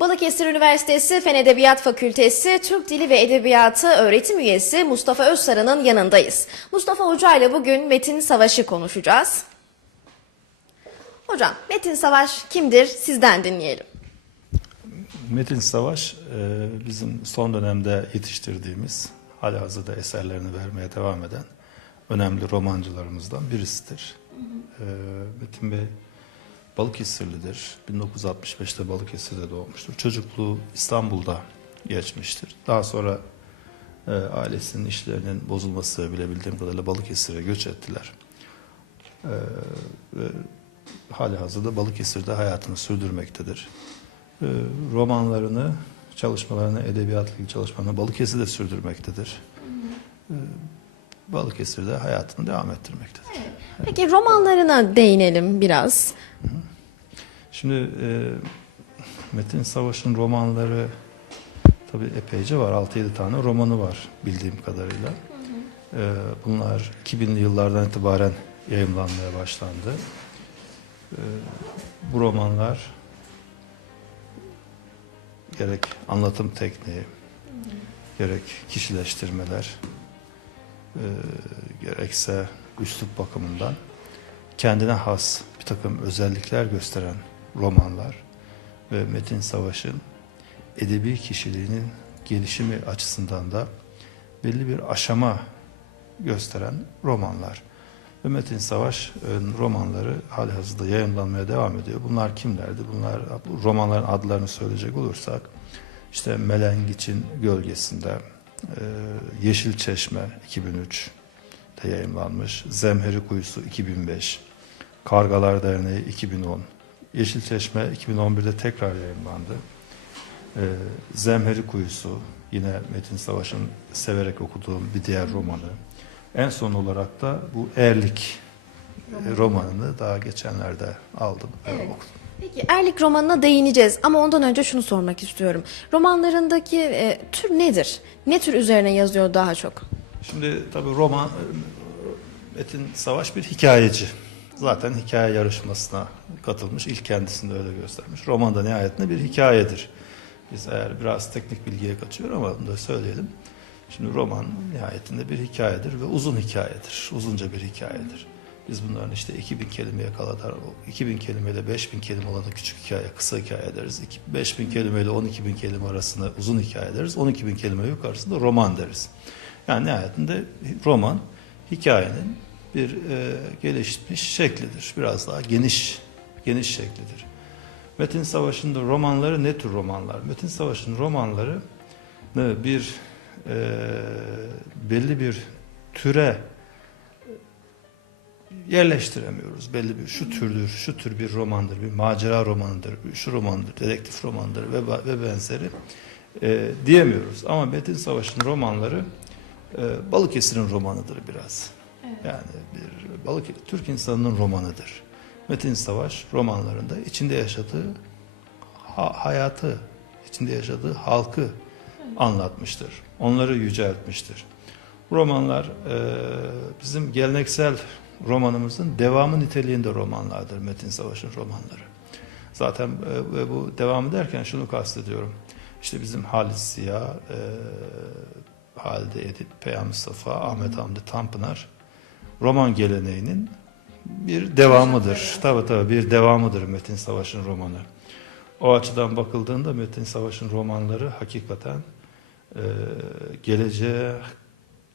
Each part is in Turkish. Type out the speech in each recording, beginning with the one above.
Balıkesir Üniversitesi Fen Edebiyat Fakültesi Türk Dili ve Edebiyatı öğretim üyesi Mustafa Özsarı'nın yanındayız. Mustafa Hoca ile bugün Metin Savaş'ı konuşacağız. Hocam Metin Savaş kimdir? Sizden dinleyelim. Metin Savaş e, bizim son dönemde yetiştirdiğimiz halihazırda eserlerini vermeye devam eden önemli romancılarımızdan birisidir. E, Metin Bey Balıkesirlidir. 1965'te Balıkesir'de doğmuştur. Çocukluğu İstanbul'da geçmiştir. Daha sonra e, ailesinin işlerinin bozulması bile bildiğim kadarıyla Balıkesir'e göç ettiler. E, ve hali hazırda Balıkesir'de hayatını sürdürmektedir. E, romanlarını, çalışmalarını, edebiyatla ilgili çalışmalarını Balıkesir'de sürdürmektedir. E, Balıkesir'de hayatını devam ettirmektedir. Peki romanlarına değinelim biraz. Şimdi e, Metin Savaş'ın romanları tabii epeyce var. 6-7 tane romanı var bildiğim kadarıyla. E, bunlar 2000'li yıllardan itibaren yayımlanmaya başlandı. E, bu romanlar gerek anlatım tekniği, gerek kişileştirmeler, e, gerekse üslup bakımından kendine has bir takım özellikler gösteren romanlar ve Metin Savaş'ın edebi kişiliğinin gelişimi açısından da belli bir aşama gösteren romanlar. Ve Metin Savaş'ın romanları hali hazırda yayınlanmaya devam ediyor. Bunlar kimlerdi? Bunlar bu romanların adlarını söyleyecek olursak işte Melengiç'in Gölgesinde, e, Yeşil Çeşme 2003 de yayınlanmış, Zemheri Kuyusu 2005, Kargalar Derneği 2010, Yeşil Çeşme 2011'de tekrar yayınlandı. E, Zemheri Kuyusu yine Metin Savaş'ın severek okuduğum bir diğer romanı. En son olarak da bu Erlik romanını daha geçenlerde aldım ve Evet. okudum. Peki Erlik romanına değineceğiz ama ondan önce şunu sormak istiyorum. Romanlarındaki e, tür nedir? Ne tür üzerine yazıyor daha çok? Şimdi tabii roman e, Metin Savaş bir hikayeci. Zaten hikaye yarışmasına katılmış. İlk kendisini öyle göstermiş. Roman da nihayetinde bir hikayedir. Biz eğer biraz teknik bilgiye kaçıyor ama bunu da söyleyelim. Şimdi roman nihayetinde bir hikayedir ve uzun hikayedir. Uzunca bir hikayedir. Biz bunların işte 2000 kelimeye kadar, 2000 kelimeyle 5000 kelime olanı küçük hikaye, kısa hikaye deriz. İki- 5000 kelimeyle 12000 kelime arasında uzun hikaye deriz. 12000 kelime yukarısında roman deriz. Yani nihayetinde roman hikayenin bir e, gelişmiş şeklidir. Biraz daha geniş geniş şeklidir. Metin Savaş'ın da romanları ne tür romanlar? Metin Savaş'ın romanları ne bir e, belli bir türe yerleştiremiyoruz. Belli bir şu türdür, şu tür bir romandır, bir macera romanıdır, şu romandır, dedektif romandır ve, ve benzeri e, diyemiyoruz. Ama Metin Savaş'ın romanları e, Balıkesir'in romanıdır biraz. Yani bir balık Türk insanının romanıdır. Metin Savaş romanlarında içinde yaşadığı ha- hayatı, içinde yaşadığı halkı anlatmıştır. Onları yüceltmiştir. Romanlar e, bizim geleneksel romanımızın devamı niteliğinde romanlardır Metin Savaş'ın romanları. Zaten e, bu devamı derken şunu kastediyorum. İşte bizim Halis Ziya, e, Halide Edip, Peyami Mustafa, Ahmet Hamdi Tanpınar roman geleneğinin bir devamıdır. Tabii tabii bir devamıdır Metin Savaş'ın romanı. O açıdan bakıldığında Metin Savaş'ın romanları hakikaten e, geleceğe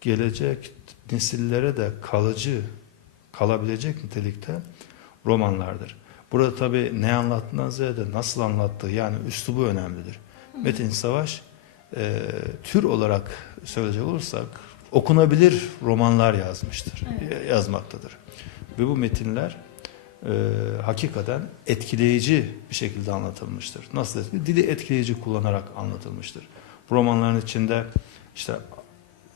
gelecek nesillere de kalıcı kalabilecek nitelikte romanlardır. Burada tabii ne anlattığından ziyade nasıl anlattığı yani üslubu önemlidir. Metin Savaş e, tür olarak söyleyecek olursak okunabilir romanlar yazmıştır, yazmaktadır. Ve bu metinler e, hakikaten etkileyici bir şekilde anlatılmıştır. Nasıl etkileyici? Dili etkileyici kullanarak anlatılmıştır. Bu romanların içinde işte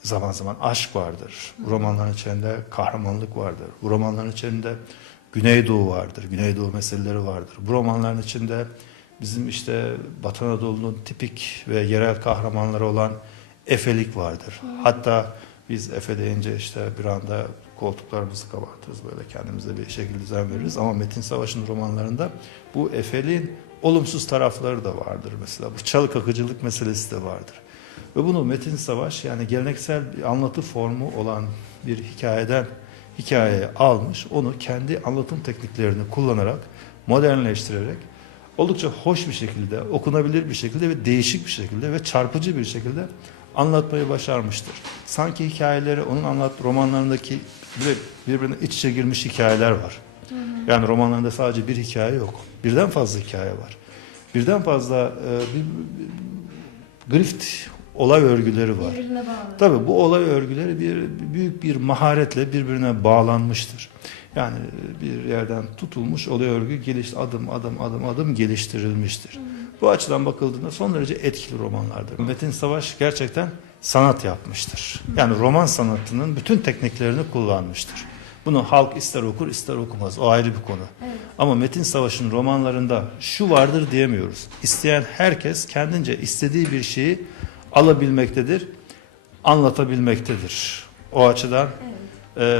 zaman zaman aşk vardır. Bu romanların içinde kahramanlık vardır. Bu romanların içinde Güneydoğu vardır. Güneydoğu meseleleri vardır. Bu romanların içinde bizim işte Batı Anadolu'nun tipik ve yerel kahramanları olan Efelik vardır. Hatta biz Efe deyince işte bir anda koltuklarımızı kapatırız böyle kendimize bir şekilde düzen veririz. Ama Metin Savaş'ın romanlarında bu Efeliğin olumsuz tarafları da vardır mesela. Bu çalık akıcılık meselesi de vardır. Ve bunu Metin Savaş yani geleneksel bir anlatı formu olan bir hikayeden hikayeye almış. Onu kendi anlatım tekniklerini kullanarak, modernleştirerek oldukça hoş bir şekilde, okunabilir bir şekilde ve değişik bir şekilde ve çarpıcı bir şekilde anlatmayı başarmıştır. Sanki hikayeleri onun anlat romanlarındaki bile birbirine iç içe girmiş hikayeler var. Yani romanlarında sadece bir hikaye yok. Birden fazla hikaye var. Birden fazla e, bir, bir grift olay örgüleri var. Birbirine bağlı. Tabii bu olay örgüleri bir büyük bir maharetle birbirine bağlanmıştır. Yani bir yerden tutulmuş olay örgü geliş adım adım adım adım geliştirilmiştir. Bu açıdan bakıldığında son derece etkili romanlardır. Metin Savaş gerçekten sanat yapmıştır. Yani roman sanatının bütün tekniklerini kullanmıştır. Bunu halk ister okur ister okumaz. O ayrı bir konu. Ama Metin Savaş'ın romanlarında şu vardır diyemiyoruz. İsteyen herkes kendince istediği bir şeyi alabilmektedir, anlatabilmektedir. O açıdan eee,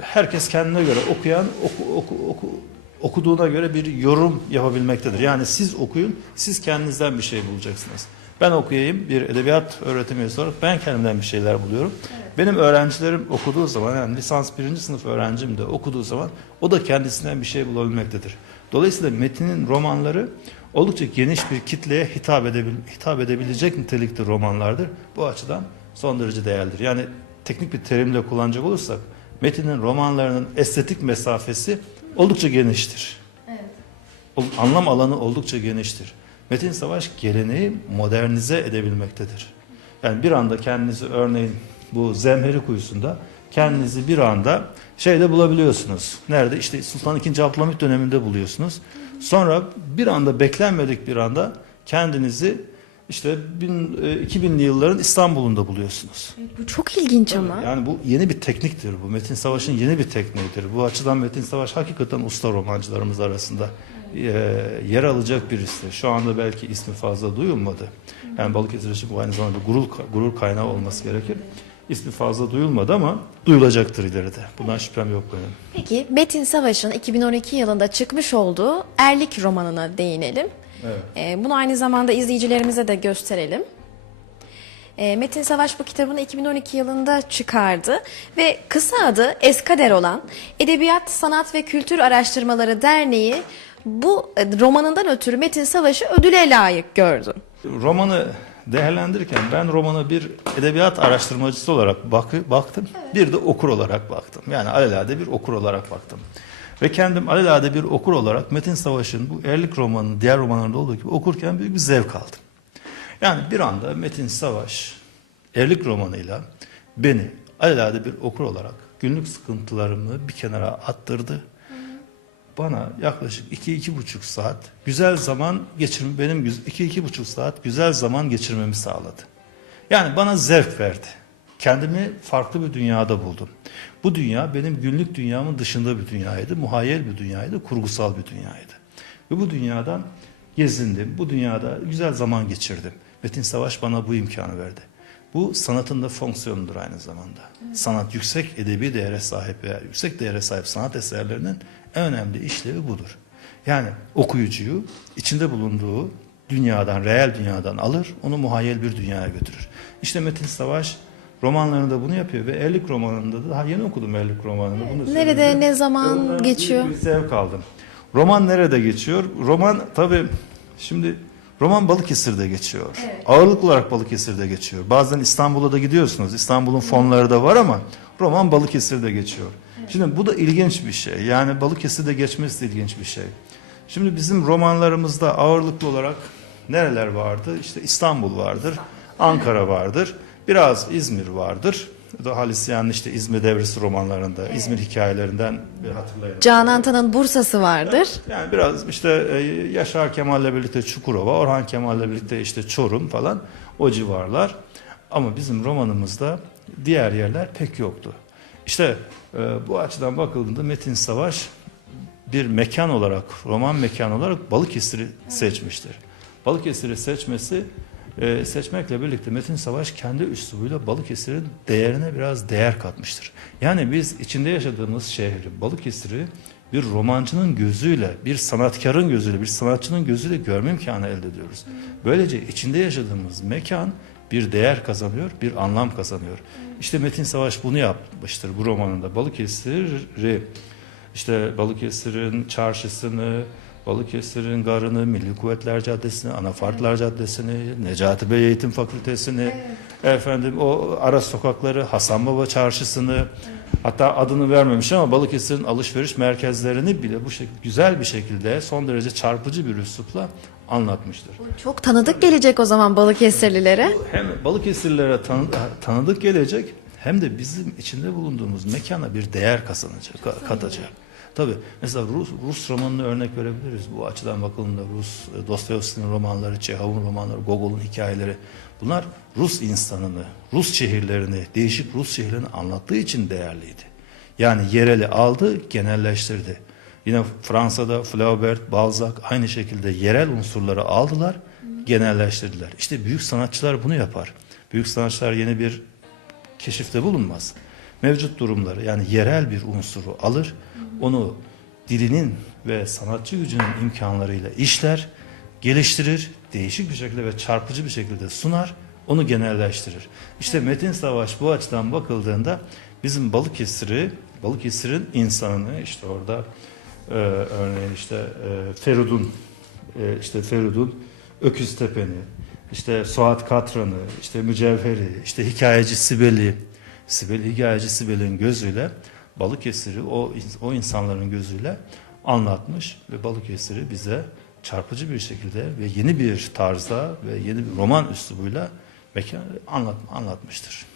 herkes kendine göre okuyan oku, oku, oku, okuduğuna göre bir yorum yapabilmektedir. Yani siz okuyun, siz kendinizden bir şey bulacaksınız. Ben okuyayım, bir edebiyat öğretim üyesi olarak ben kendimden bir şeyler buluyorum. Benim öğrencilerim okuduğu zaman, yani lisans birinci sınıf öğrencim de okuduğu zaman o da kendisinden bir şey bulabilmektedir. Dolayısıyla Metin'in romanları oldukça geniş bir kitleye hitap, edebil, hitap edebilecek nitelikte romanlardır. Bu açıdan son derece değerlidir. Yani teknik bir terimle kullanacak olursak Metin'in romanlarının estetik mesafesi oldukça geniştir. O- Anlam alanı oldukça geniştir. Metin Savaş geleneği modernize edebilmektedir. Yani bir anda kendinizi örneğin bu Zemheri kuyusunda kendinizi bir anda şeyde bulabiliyorsunuz. Nerede? İşte Sultan II. Abdülhamit döneminde buluyorsunuz. Sonra bir anda beklenmedik bir anda kendinizi işte bin, e, 2000'li yılların İstanbul'unda buluyorsunuz. Bu çok ilginç ama. Yani bu yeni bir tekniktir bu. Metin Savaş'ın yeni bir tekniğidir. Bu açıdan Metin Savaş hakikaten usta romancılarımız arasında e, yer alacak birisi. Şu anda belki ismi fazla duyulmadı. Yani Balıkesir için bu aynı zamanda gurur, gurur kaynağı olması gerekir. İsmi fazla duyulmadı ama duyulacaktır ileride. Bundan şüphem yok benim. Peki Metin Savaş'ın 2012 yılında çıkmış olduğu Erlik romanına değinelim. Evet. Ee, bunu aynı zamanda izleyicilerimize de gösterelim. Ee, Metin Savaş bu kitabını 2012 yılında çıkardı ve kısa adı Eskader olan Edebiyat, Sanat ve Kültür Araştırmaları Derneği bu e, romanından ötürü Metin Savaş'ı ödüle layık gördü. Romanı değerlendirirken ben romana bir edebiyat araştırmacısı olarak bakı, baktım. Bir de okur olarak baktım. Yani alelade bir okur olarak baktım. Ve kendim alelade bir okur olarak Metin Savaş'ın bu Erlik romanının diğer romanlarında olduğu gibi okurken büyük bir zevk aldım. Yani bir anda Metin Savaş Erlik romanıyla beni alelade bir okur olarak günlük sıkıntılarımı bir kenara attırdı bana yaklaşık iki iki buçuk saat güzel zaman geçirme benim iki iki buçuk saat güzel zaman geçirmemi sağladı. Yani bana zevk verdi. Kendimi farklı bir dünyada buldum. Bu dünya benim günlük dünyamın dışında bir dünyaydı. Muhayyel bir dünyaydı, kurgusal bir dünyaydı. Ve bu dünyadan gezindim. Bu dünyada güzel zaman geçirdim. Metin Savaş bana bu imkanı verdi. Bu sanatın da fonksiyonudur aynı zamanda. Sanat yüksek edebi değere sahip veya yüksek değere sahip sanat eserlerinin en önemli işlevi budur. Yani okuyucuyu içinde bulunduğu dünyadan, reel dünyadan alır, onu muhayyel bir dünyaya götürür. İşte Metin Savaş romanlarında bunu yapıyor ve Erlik romanında da daha yeni okudum Erlik romanını. Bunu Nerede, ne zaman Ondan geçiyor? Bir zevk aldım. Roman nerede geçiyor? Roman tabii şimdi roman Balıkesir'de geçiyor. Ağırlıklı olarak Balıkesir'de geçiyor. Bazen İstanbul'a da gidiyorsunuz. İstanbul'un fonları da var ama roman Balıkesir'de geçiyor. Şimdi bu da ilginç bir şey. Yani Balıkesir'de geçmesi de ilginç bir şey. Şimdi bizim romanlarımızda ağırlıklı olarak nereler vardı? İşte İstanbul vardır, Ankara vardır, biraz İzmir vardır. Bu da Halis yani işte İzmir Devresi romanlarında, İzmir hikayelerinden bir hatırlayalım. Canan Tan'ın Bursa'sı vardır. Yani biraz işte e, Yaşar Kemal'le birlikte Çukurova, Orhan Kemal'le birlikte işte Çorum falan o civarlar. Ama bizim romanımızda diğer yerler pek yoktu. İşte e, bu açıdan bakıldığında Metin Savaş bir mekan olarak, roman mekan olarak Balıkesir'i seçmiştir. Balıkesir'i seçmesi, e, seçmekle birlikte Metin Savaş kendi üslubuyla Balıkesir'in değerine biraz değer katmıştır. Yani biz içinde yaşadığımız şehri, Balıkesir'i bir romancının gözüyle, bir sanatkarın gözüyle, bir sanatçının gözüyle görme imkanı elde ediyoruz. Böylece içinde yaşadığımız mekan bir değer kazanıyor, bir anlam kazanıyor. İşte Metin Savaş bunu yapmıştır bu romanında. Balıkesir'i, işte Balıkesir'in çarşısını, Balıkesir'in garını, Milli Kuvvetler Caddesi'ni, Anafartlar Caddesi'ni, Necati Bey Eğitim Fakültesini, efendim o ara sokakları, Hasan Baba Çarşısı'nı, hatta adını vermemiş ama Balıkesir'in alışveriş merkezlerini bile bu şekilde güzel bir şekilde son derece çarpıcı bir üslupla anlatmıştır. Çok tanıdık gelecek o zaman Balıkesirlilere. Hem Balıkesirlilere tanı- tanıdık gelecek hem de bizim içinde bulunduğumuz mekana bir değer kazanacak, ka- katacak. Tabii mesela Rus, Rus romanını örnek verebiliriz. Bu açıdan bakıldığında Rus, e, Dostoyevski'nin romanları, Çehov'un romanları, Gogol'un hikayeleri. Bunlar Rus insanını, Rus şehirlerini, değişik Rus şehirlerini anlattığı için değerliydi. Yani yereli aldı, genelleştirdi. Yine Fransa'da Flaubert, Balzac aynı şekilde yerel unsurları aldılar, genelleştirdiler. İşte büyük sanatçılar bunu yapar. Büyük sanatçılar yeni bir keşifte bulunmaz. Mevcut durumları yani yerel bir unsuru alır, onu dilinin ve sanatçı gücünün imkanlarıyla işler, geliştirir, değişik bir şekilde ve çarpıcı bir şekilde sunar, onu genelleştirir. İşte Metin Savaş bu açıdan bakıldığında bizim Balıkesir'i, Balıkesir'in insanını işte orada e, örneğin işte e, Ferud'un e, işte Ferud'un Öküztepe'ni, işte Suat Katran'ı, işte Mücevher'i, işte hikayeci Sibel'i, Sibel hikayeci Sibel'in gözüyle Balıkesir'i o o insanların gözüyle anlatmış ve Balıkesir'i bize çarpıcı bir şekilde ve yeni bir tarzda ve yeni bir roman üslubuyla mekan anlat, anlatmıştır.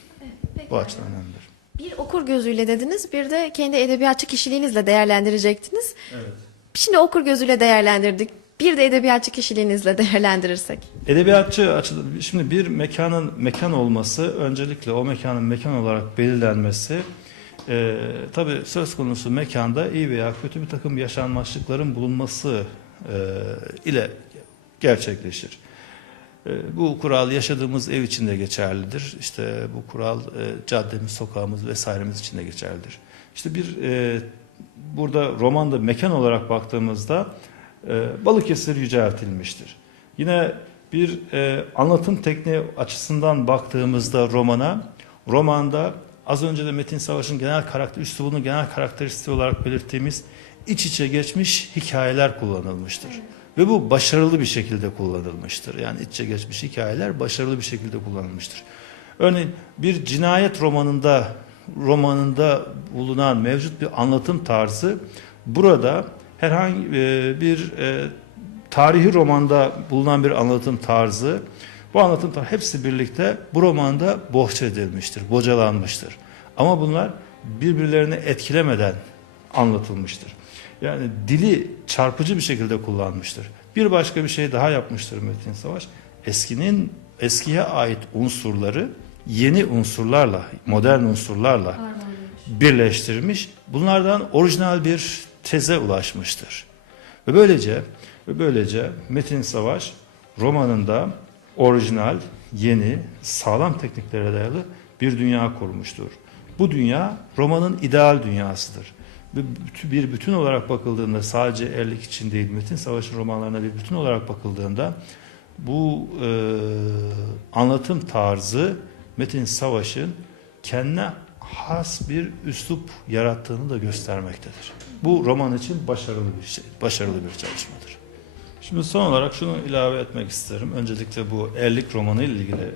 Bu açıdan önemlidir. Bir okur gözüyle dediniz, bir de kendi edebiyatçı kişiliğinizle değerlendirecektiniz. Evet. Şimdi okur gözüyle değerlendirdik. Bir de edebiyatçı kişiliğinizle değerlendirirsek. Edebiyatçı açıdan şimdi bir mekanın mekan olması öncelikle o mekanın mekan olarak belirlenmesi e, tabi söz konusu mekanda iyi veya kötü bir takım yaşanmışlıkların bulunması e, ile gerçekleşir. E, bu kural yaşadığımız ev için de geçerlidir. İşte bu kural e, caddemiz, sokağımız vesairemiz için de geçerlidir. İşte bir e, burada romanda mekan olarak baktığımızda e, Balıkesir yüceltilmiştir. Yine bir e, anlatım tekniği açısından baktığımızda romana, romanda az önce de Metin Savaş'ın genel karakter, üslubunun genel karakteristiği olarak belirttiğimiz iç içe geçmiş hikayeler kullanılmıştır. Ve bu başarılı bir şekilde kullanılmıştır. Yani iç içe geçmiş hikayeler başarılı bir şekilde kullanılmıştır. Örneğin bir cinayet romanında romanında bulunan mevcut bir anlatım tarzı burada herhangi e, bir e, tarihi romanda bulunan bir anlatım tarzı bu anlatım tarzı hepsi birlikte bu romanda bohça edilmiştir, bocalanmıştır. Ama bunlar birbirlerini etkilemeden anlatılmıştır. Yani dili çarpıcı bir şekilde kullanmıştır. Bir başka bir şey daha yapmıştır Metin Savaş. Eskinin eskiye ait unsurları yeni unsurlarla, modern unsurlarla birleştirmiş. Bunlardan orijinal bir teze ulaşmıştır. Ve böylece ve böylece Metin Savaş romanında orijinal, yeni, sağlam tekniklere dayalı bir dünya kurmuştur. Bu dünya romanın ideal dünyasıdır. Bir bütün olarak bakıldığında sadece erlik için değil, Metin Savaş'ın romanlarına bir bütün olarak bakıldığında bu e, anlatım tarzı Metin Savaş'ın kendine has bir üslup yarattığını da göstermektedir. Bu roman için başarılı bir şey, başarılı bir çalışmadır. Şimdi son olarak şunu ilave etmek isterim. Öncelikle bu Erlik romanı ile ilgili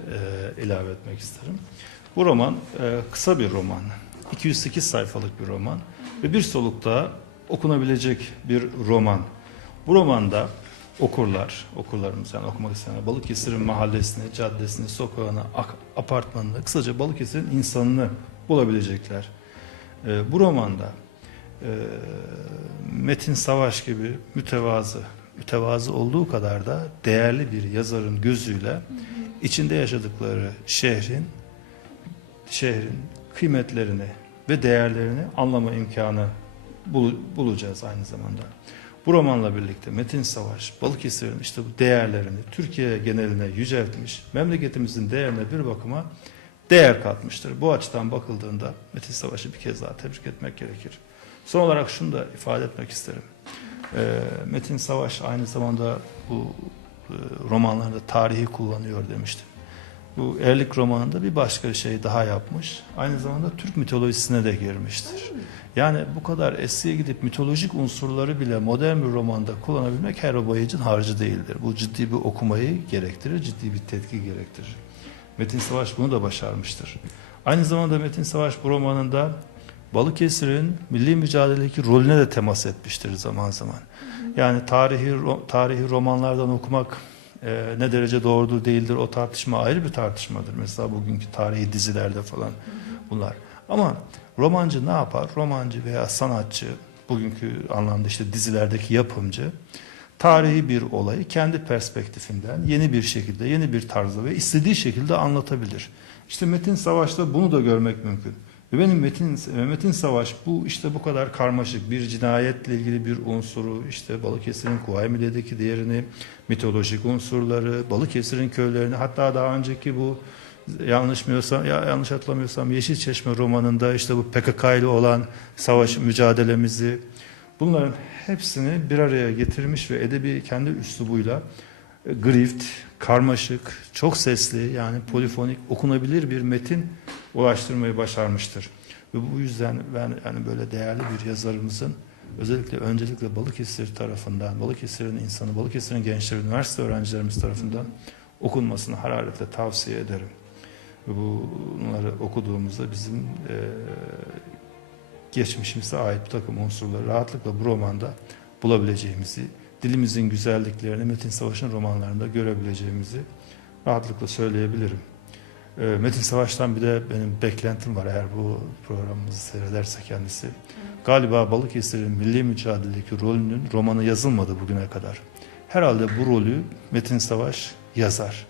e, ilave etmek isterim. Bu roman e, kısa bir roman. 208 sayfalık bir roman ve bir solukta okunabilecek bir roman. Bu romanda okurlar, okurlarımız yani okumak isteyenler Balıkesir'in mahallesini, caddesini, sokağını, apartmanını, kısaca Balıkesir'in insanını bulabilecekler. E, bu romanda e, Metin Savaş gibi mütevazı, mütevazı olduğu kadar da değerli bir yazarın gözüyle içinde yaşadıkları şehrin şehrin kıymetlerini ve değerlerini anlama imkanı bul- bulacağız aynı zamanda. Bu romanla birlikte Metin Savaş, Balıkesir'in işte bu değerlerini Türkiye geneline yüceltmiş, memleketimizin değerine bir bakıma değer katmıştır. Bu açıdan bakıldığında Metin Savaş'ı bir kez daha tebrik etmek gerekir. Son olarak şunu da ifade etmek isterim. Ee, Metin Savaş aynı zamanda bu e, romanlarda tarihi kullanıyor demiştim. Bu Erlik romanında bir başka şey daha yapmış. Aynı zamanda Türk mitolojisine de girmiştir. Yani bu kadar eskiye gidip mitolojik unsurları bile modern bir romanda kullanabilmek her obayıcın harcı değildir. Bu ciddi bir okumayı gerektirir, ciddi bir tetki gerektirir. Metin Savaş bunu da başarmıştır. Aynı zamanda Metin Savaş bu romanında Balıkesir'in milli mücadeledeki rolüne de temas etmiştir zaman zaman. Yani tarihi tarihi romanlardan okumak e, ne derece doğrudur değildir o tartışma ayrı bir tartışmadır. Mesela bugünkü tarihi dizilerde falan bunlar. Ama romancı ne yapar? Romancı veya sanatçı bugünkü anlamda işte dizilerdeki yapımcı tarihi bir olayı kendi perspektifinden yeni bir şekilde, yeni bir tarzda ve istediği şekilde anlatabilir. İşte Metin Savaş'ta bunu da görmek mümkün. Ve benim Metin, Metin Savaş bu işte bu kadar karmaşık bir cinayetle ilgili bir unsuru, işte Balıkesir'in Kuvayi diğerini, mitolojik unsurları, Balıkesir'in köylerini, hatta daha önceki bu yanlış mıyorsam, ya yanlış hatırlamıyorsam Yeşilçeşme romanında işte bu PKK ile olan savaş mücadelemizi, bunların hepsini bir araya getirmiş ve edebi kendi üslubuyla grift, karmaşık, çok sesli yani polifonik okunabilir bir metin ulaştırmayı başarmıştır. Ve bu yüzden ben yani böyle değerli bir yazarımızın özellikle öncelikle Balıkesir tarafından, Balıkesir'in insanı, Balıkesir'in gençleri, üniversite öğrencilerimiz tarafından okunmasını hararetle tavsiye ederim. Ve bunları okuduğumuzda bizim e, geçmişimize ait bir takım unsurları rahatlıkla bu romanda bulabileceğimizi, dilimizin güzelliklerini Metin Savaş'ın romanlarında görebileceğimizi rahatlıkla söyleyebilirim. Ee, Metin Savaş'tan bir de benim beklentim var eğer bu programımızı seyrederse kendisi. Galiba Balıkesir'in milli mücadeledeki rolünün romanı yazılmadı bugüne kadar. Herhalde bu rolü Metin Savaş yazar.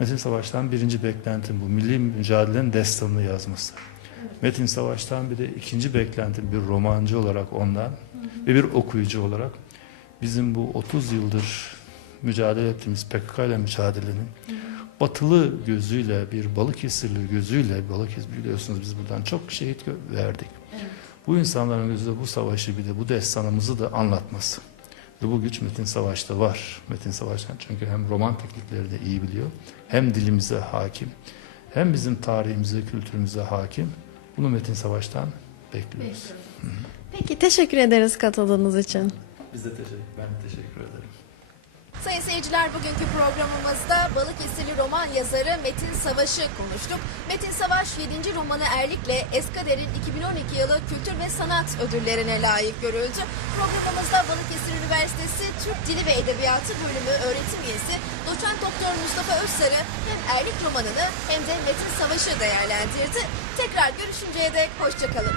Metin Savaş'tan birinci beklentim bu. Milli mücadelenin destanını yazması. Metin Savaş'tan bir de ikinci beklentim bir romancı olarak ondan ve bir okuyucu olarak bizim bu 30 yıldır mücadele ettiğimiz PKK ile mücadelenin batılı gözüyle bir Balıkesirli gözüyle Balıkesir biliyorsunuz biz buradan çok şehit verdik. Bu insanların gözünde bu savaşı bir de bu destanımızı da anlatması. Ve bu güç Metin Savaş'ta var. Metin Savaş'tan çünkü hem roman teknikleri de iyi biliyor, hem dilimize hakim, hem bizim tarihimize, kültürümüze hakim. Bunu Metin Savaş'tan bekliyoruz. Peki teşekkür ederiz katıldığınız için. Biz de teşekkür, ben de teşekkür ederim. Sayın seyirciler bugünkü programımızda Balıkesirli roman yazarı Metin Savaş'ı konuştuk. Metin Savaş 7. romanı Erlik'le Eskader'in 2012 yılı Kültür ve Sanat ödüllerine layık görüldü. Programımızda Balıkesir Üniversitesi Türk Dili ve Edebiyatı bölümü öğretim üyesi Doçent Doktor Mustafa Özsarı hem Erlik romanını hem de Metin Savaş'ı değerlendirdi. Tekrar görüşünceye dek hoşçakalın.